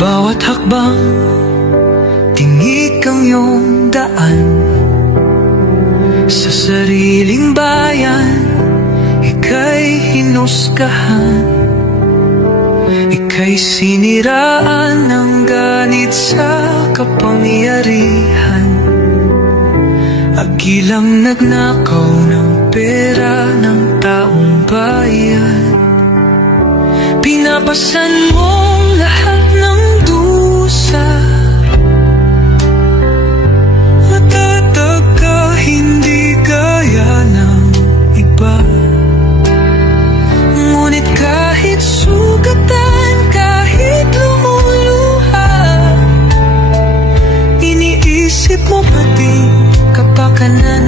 bawat hakbang, tinik ang iyong daan. Sa sariling bayan, ika'y hinusgahan. Ika'y siniraan ng ganit sa kapangyarihan. Agilang nagnakaw ng pera ng taong bayan. Pinapasan mong lahat ng dusa. Matatag ka, hindi gaya ng iba. Ngunit kahit sugatan, kahit lumuluha, iniisip mo pati kapakanan